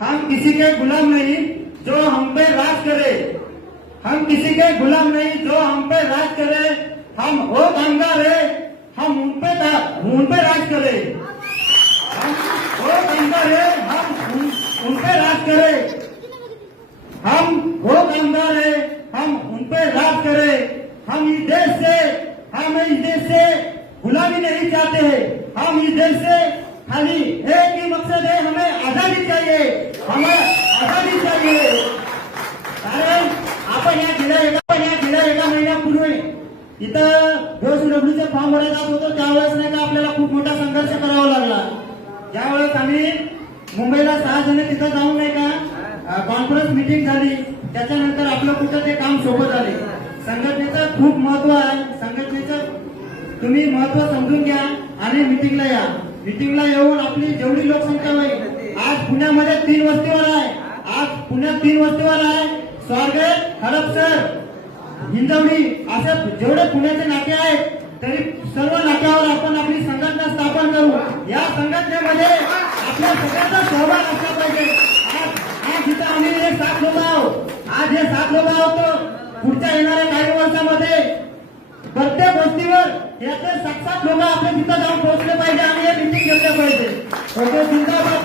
हम किसी के गुलाम नहीं जो हम पे राज करे। हम किसी के गुलाम नहीं जो हम पे राज करे। हम वो कामगार है, हम उन पे राज करे। हम वो कामगार है, हम उन पे राज करे। हम वो कामगार है, हम उन पे राज करे। हम इस देश से गुलामी नहीं चाहते हैं। हम इस देश से खाली एक ही मकसद है, हमें आजादी चाहिए, हमें आजादी चाहिए। कारण आपण या गेल्या एका महिन्यापूर्वी इथं बेसडब्ल्यूचे फॉर्म भरायला जात होतो, त्यावेळेस नाही का आपल्याला खूप मोठा संघर्ष करावा लागला। ज्यावेळेस आम्ही मुंबईला 6 जण तिथं जाऊन नाही का कॉन्फरन्स मीटिंग झाली, त्याच्यानंतर आपलं कुठं ते काम सोबत झाले। संघटनेचं खूप महत्व आहे, संघटनेचं तुम्ही महत्व समजून घ्या आणि मीटिंगला या। मीटिंगला येऊन आपली जेवढी लोकसंख्या होईल, आज पुण्यामध्ये 3 वस्तीवर आहे, आज पुण्यात 3 वस्तीवर आहे, स्वारगेट, हडपसर, हिंजवडी असे जेवढे पुण्याचे नाके आहेत, तरी सर्व नाक्यावर आपण आपली संघटना स्थापन करू। या संघटनेमध्ये आपल्या सगळ्यांचा सहभाग असला पाहिजे। आज इथं आम्ही हे 7 लोक आहोत, आज हे 7 लोक आहोत, पुढच्या येणाऱ्या काही वर्षामध्ये प्रत्येक वस्तीवर याचे 7-7 लोक आपल्या तिथं जाऊन पोहोचले पाहिजे आणि हे मीटिंग घेतले पाहिजे। ओके, जिंदाबाद।